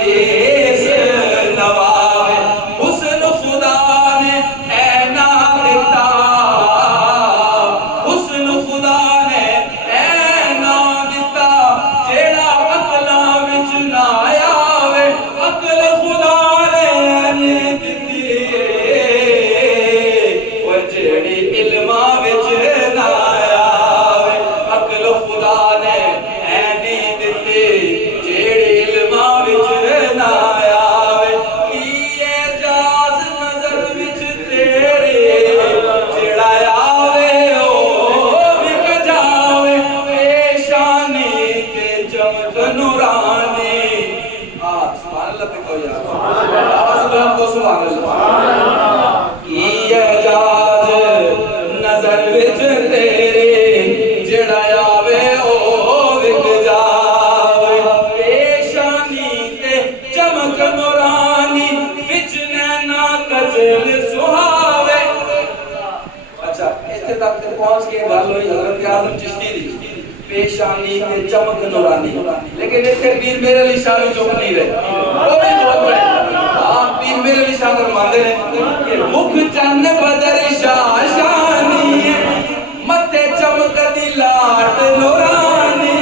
शेष नवावे, हुस्न खुदा ने ऐना दिता, हुस्न खुदा ने ऐना दिता, जेड़ा अकलां विच ना आवे, अकल खुदा ने ऐनी दिती, ओ जेड़ी इल्मां विच ना आवे, अकल खुदा ने ऐनी दिती, जेड़ी इल्मां विच ना आवे। की एजाज़ नज़र विच तेरे, जेड़ा आवे ओ विक जावे, पेशानी ते चमक नूरानी। सुभान अल्लाह पे कहो यार, आवाज़ बुलंद करो सुभान अल्लाह। की एजाज़ नज़र विच तेरे, जेड़ा आवे ओ विक जावे, पेशानी ते चमक नूरानी, विच नैना कजल सुहावे। अच्छा इत्थे तक ते पहुंच के गल होई हज़रत आज़म चिश्ती दी, पेशानी ते चमक नूरानी, लेकिन इत्थे पीर मेरे अली शाह भी चुप नहीं रहे, वो भी बहुत बड़े। आप पीर मेरे अली शाह फरमाते हैं कि मुख चन्न बदर शाह शानी है, मथे चमकदी लाट नूरानी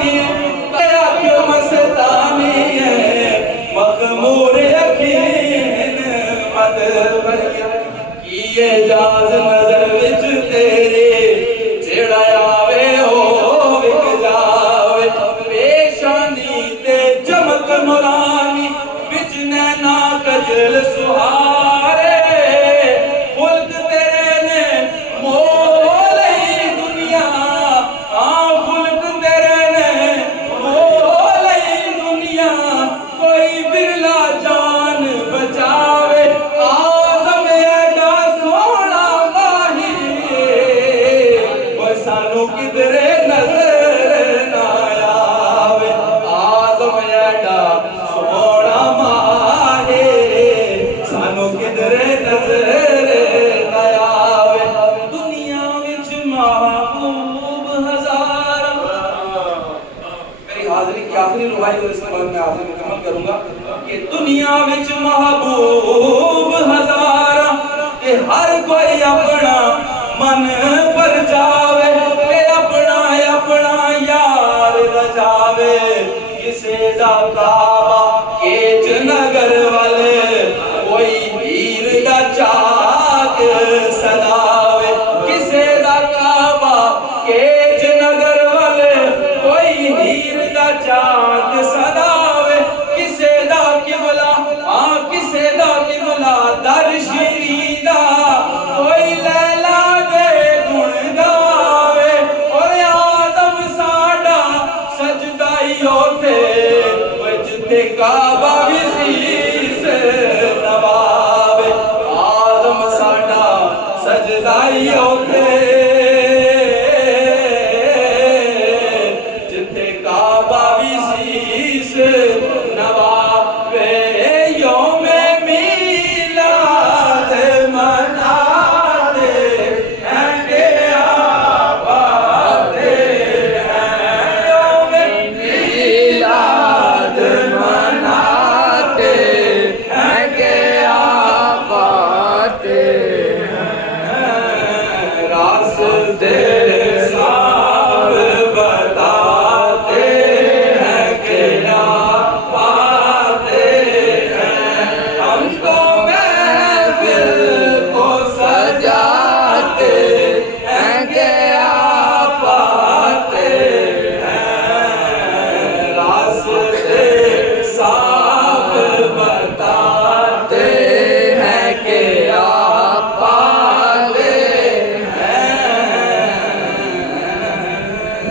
है, आँखों मस्तानी है, मखमूर यकीन मद भरिया। की एजाज़ नज़र विच तेरे, जेड़ा आवे ओ विक जावे, पेशानी ते चमक नूरानी, विच नैना कजल सुहारे, खुल्क तेरे ने मोल ही दुनिया, हाँ खुल्क तेरे ने मोल ही दुनिया, कोई बिरला जान बचावे, आज़म एडा सोना माही, वो सानू किधरे नजर ना आवे, आज़म एडा सोना माही, सानू किधरे नजर ना आवे। दुनिया विच महबूब हज़ार, मेरी हाज़िरी की आखिरी रुबाई और इसके बाद मैं हाज़िरी मुकम्मल करूंगा कि दुनिया विच महबूब हज़ार, के हर कोई अपना मन पर जावे, के अपना अपना यार रजावे, किसे दा काबा केच नगर वाले, कोई हीर दा चाक सदावे, किसे दा काबा केच नगर वाले, कोई हीर दा चाक सदावे, किसे दा किबला, हाँ किसे दा किबला दर शीरी दा, कोई लैला दे गुण गावे, और आज़म साडा सजदा ही ओथे, जिथे काबा भी